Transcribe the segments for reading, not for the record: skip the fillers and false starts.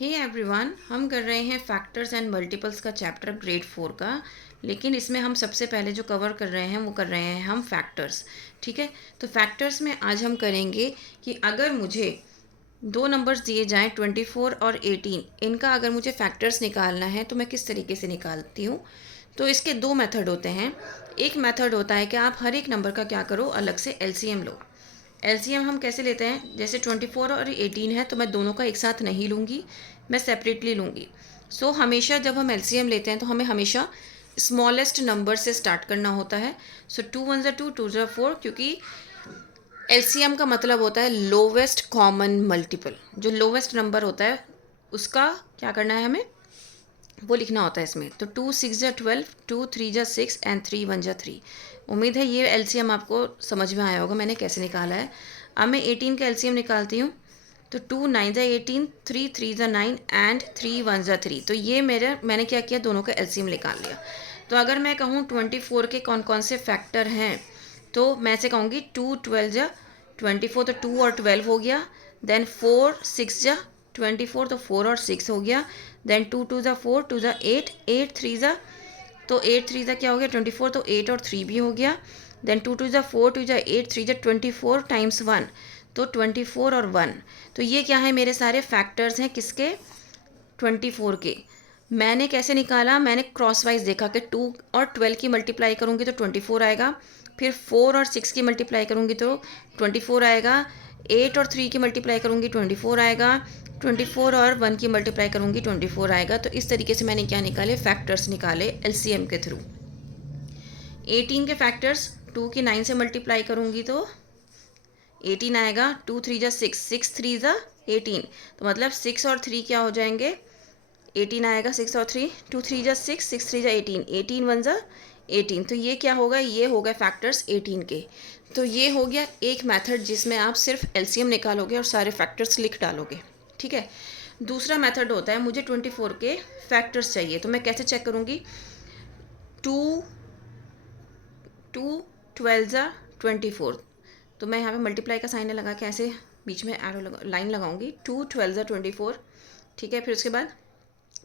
Hey everyone, हम कर रहे हैं फैक्टर्स एंड मल्टीपल्स का चैप्टर ग्रेड 4 का। लेकिन इसमें हम सबसे पहले जो कवर कर रहे हैं वो कर रहे हैं हम फैक्टर्स। ठीक है। तो फैक्टर्स में आज हम करेंगे कि अगर मुझे दो नंबर्स दिए जाएं 24 और 18, इनका अगर मुझे फैक्टर्स निकालना है तो मैं किस तरीके से निकालती हूँ। तो इसके दो मेथड होते हैं। एक मेथड होता है कि आप हर एक नंबर का क्या करो, अलग से एलसीएम लो। एलसीएम हम कैसे लेते हैं, जैसे 24 और 18 है तो मैं दोनों का एक साथ नहीं लूँगी, मैं सेपरेटली लूँगी। हमेशा जब हम एलसीएम लेते हैं तो हमें हमेशा स्मॉलेस्ट नंबर से स्टार्ट करना होता है। 2 1 ज़ा 2 2 ज़ा 4, क्योंकि एलसीएम का मतलब होता है लोवेस्ट कॉमन मल्टीपल। जो लोवेस्ट नंबर होता है उसका क्या करना है, हमें वो लिखना होता है इसमें। तो 2 6 ज़ा 12, 2 3 ज़ा 6 एंड 3 1 ज़ा 3। उम्मीद है ये एलसीएम आपको समझ में आया होगा मैंने कैसे निकाला है। अब मैं 18 का एलसीएम निकालती हूँ। तो 2 9 ज़ा 18, 3 3 ज़ा 9 एंड 3 1 ज़ा 3। तो ये मैंने क्या किया, दोनों का एलसीएम निकाल लिया। तो अगर मैं कहूँ 24 के कौन कौन से फैक्टर हैं, तो मैं ऐसे कहूँगी 2 12 ज़ा 24, तो 2 और 12 हो गया। देन 4 6 ज़ा 24, तो 4 और 6 हो गया। देन 2 2 ज़ा 4, 2 ज़ा 8, 8 3 ज़ा, तो 8 3 ज़ा क्या हो गया 24, तो 8 और 3 भी हो गया। देन 2 2 ज़ा 4, 2 ज़ा 8, 3 ज़ा 24 टाइम्स 1, तो 24 और 1। तो ये क्या है, मेरे सारे फैक्टर्स हैं किसके, 24 के। मैंने कैसे निकाला, मैंने क्रॉस वाइज देखा कि 2 और 12 की मल्टीप्लाई करूँगी तो 24 आएगा। फिर 4 और 6 की मल्टीप्लाई करूँगी तो 24 आएगा। 8 और 3 की मल्टीप्लाई करूँगी 24 आएगा। 24 और 1 की मल्टीप्लाई करूँगी 24 आएगा। तो इस तरीके से मैंने क्या निकाले, फैक्टर्स निकाले एलसीएम के थ्रू। 18 के फैक्टर्स, 2 की 9 से मल्टीप्लाई करूँगी तो 18 आएगा। 2 3 ज़ा 6, 6 3 ज़ा 18, तो मतलब 6 और 3 क्या हो जाएंगे, 18 आएगा। 6 और 3, 2 3 ज़ा 6, 6 3 ज़ा 18, 18 1 ज़ा 18। तो ये क्या होगा, ये होगा फैक्टर्स 18 के। तो ये हो गया एक मेथड जिसमें आप सिर्फ एलसीएम निकालोगे और सारे फैक्टर्स लिख डालोगे। ठीक है। दूसरा मेथड होता है, मुझे 24 के फैक्टर्स चाहिए, तो मैं कैसे चेक करूँगी। 2 2 12 ज़ा 24, तो मैं यहाँ पे मल्टीप्लाई का साइन लगा के ऐसे बीच में एरो लाइन लगाऊंगी। 2 12 ज़ा 24। ठीक है। फिर उसके बाद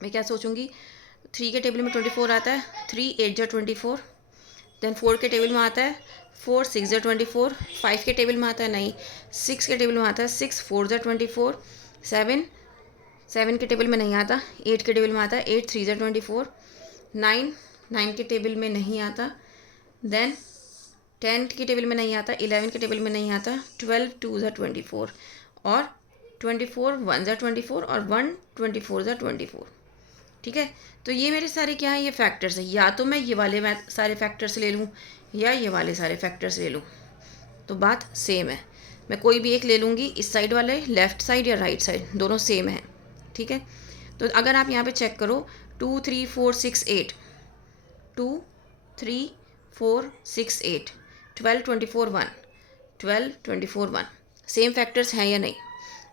मैं क्या सोचूंगी, 3 के टेबल में 24 आता है, 3 8 ज़ा 24। देन 4 के टेबल में आता है 4 6 ज़ा 24। 5 के टेबल में आता है नहीं, 6 के टेबल में आता है 6 4 ज़ा 24। 7 7 के टेबल में नहीं आता, 8 के टेबल में आता है 8 3 ज़ा 24। 9 9 के टेबल में नहीं आता। देन 10 की टेबल में नहीं आता, 11 के टेबल में नहीं आता। 12 2 ज़ा 24, और 24 1 ज़ा 24, और 1 24 ज़ा 24। ठीक है। तो ये मेरे सारे क्या है, ये फैक्टर्स है। या तो मैं ये वाले सारे फैक्टर्स ले लूँ या ये वाले सारे फैक्टर्स ले लूँ, तो बात सेम है। मैं कोई भी एक ले लूँगी, इस साइड वाले, लेफ़्ट साइड या राइट साइड, दोनों सेम है। ठीक है। तो अगर आप यहाँ पे चेक करो, 2 3 4 6 8, 2 3 4 6 8, 12 24 1, 12 24 1, सेम फैक्टर्स हैं या नहीं।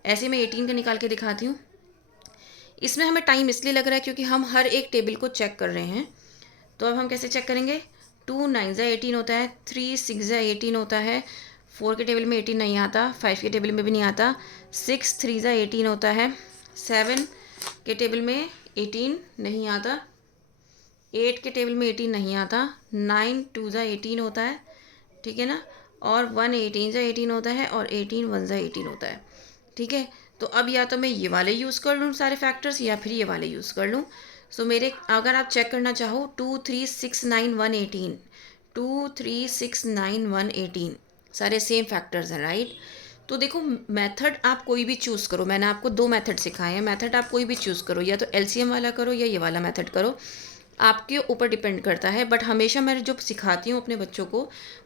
ऐसे मैं 18 का निकाल के दिखाती हूँ। इसमें हमें टाइम इसलिए लग रहा है क्योंकि हम हर एक टेबल को चेक कर रहे हैं। तो अब हम कैसे चेक करेंगे, 2 9 ज़ा 18 होता है, 3 6 ज़ा 18 होता है। 4 के टेबल में 18 नहीं आता, 5 के टेबल में भी नहीं आता। 6 3 ज़ा 18 होता है। 7 के टेबल में 18 नहीं आता। 8 के टेबल में 18 नहीं आता। 9 2 ज़ा 18 होता है। ठीक है ना। और 1 18 ज़ा 18 होता है, और 18 1 ज़ा 18 होता है। ठीक है। तो अब या तो मैं ये वाले यूज़ कर लूँ सारे फैक्टर्स, या फिर ये वाले यूज़ कर लूँ। मेरे अगर आप चेक करना चाहो, 2 3 6 9 1 18, 2 3 6 9 1 18, सारे सेम फैक्टर्स हैं, राइट। तो देखो, मेथड आप कोई भी चूज़ करो, मैंने आपको दो मेथड सिखाए हैं। मेथड आप कोई भी चूज़ करो, या तो एलसीएम वाला करो या ये वाला मेथड करो, आपके ऊपर डिपेंड करता है। बट हमेशा मैं जो सिखाती हूँ अपने बच्चों को,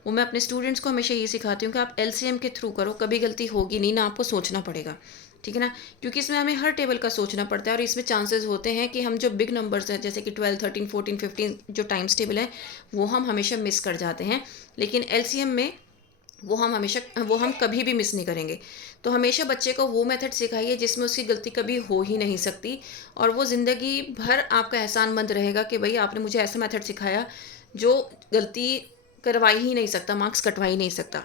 वो मैं अपने स्टूडेंट्स को हमेशा ये सिखाती हूँ कि आप एलसीएम के थ्रू करो, कभी गलती होगी नहीं, ना आपको सोचना पड़ेगा। ठीक है ना। क्योंकि इसमें हमें हर टेबल का सोचना पड़ता है, और इसमें चांसेस होते हैं कि हम जो बिग नंबर्स हैं, जैसे कि 12 13 14 15 जो टाइम्स टेबल है, वो हम हमेशा मिस कर जाते हैं। लेकिन एलसीएम में वो हम कभी भी मिस नहीं करेंगे। तो हमेशा बच्चे को वो मेथड सिखाइए जिसमें उसकी गलती कभी हो ही नहीं सकती, और वो ज़िंदगी भर आपका एहसानमंद रहेगा कि भाई आपने मुझे ऐसा मेथड सिखाया जो गलती करवा ही नहीं सकता, मार्क्स कटवा ही नहीं सकता।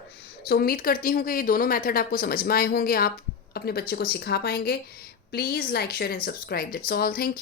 उम्मीद करती हूँ कि ये दोनों मेथड आपको समझ में आए होंगे, आप अपने बच्चे को सिखा पाएंगे। Please like share and subscribe, that's all, thank you.